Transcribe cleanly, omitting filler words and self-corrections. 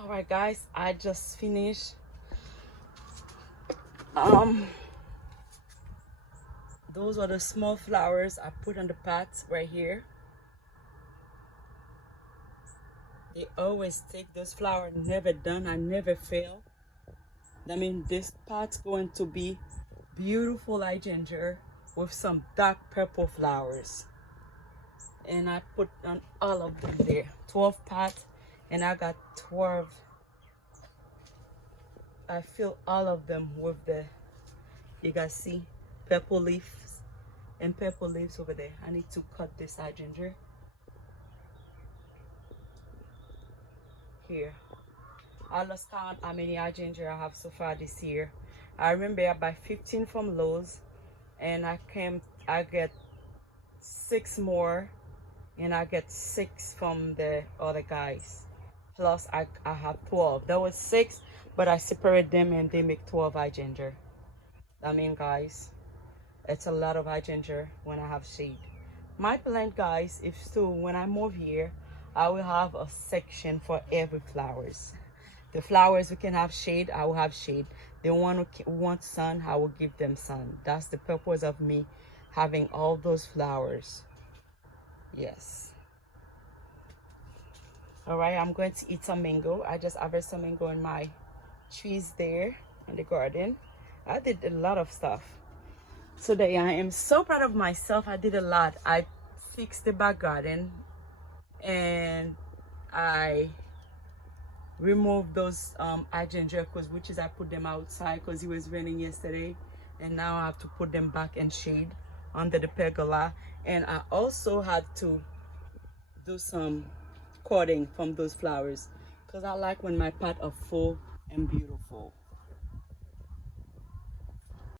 All right, guys, I just finished um those are the small flowers I put on the pots right here. They always take those flowers, never done, I never fail. I mean, this pot's going to be beautiful hydrangea with some dark purple flowers. And I put on all of them there. 12 pots, and I got 12. I fill all of them with the, you guys see, purple leaves and purple leaves over there. I need to cut this hydrangea here. I lost count how many hydrangea I have so far this year. I remember I buy 15 from Lowe's, and I get 6 more, and I get 6 from the other guys. Plus I have 12. There was 6, but I separate them and they make 12 hydrangea. I mean, guys, it's a lot of hydrangea when I have shade. My plan, guys, is to, when I move here, I will have a section for every flowers. The flowers who can have shade, I will have shade. The one who wants sun, I will give them sun. That's the purpose of me having all those flowers. Yes. All right, I'm going to eat some mango. I just harvested some mango in my trees there in the garden. I did a lot of stuff today. I am so proud of myself. I did a lot. I fixed the back garden, and I removed those hydrangeas, which is I put them outside because it was raining yesterday, and now I have to put them back in shade under the pergola. And I also had to do some cutting from those flowers because I like when my pot are full and beautiful.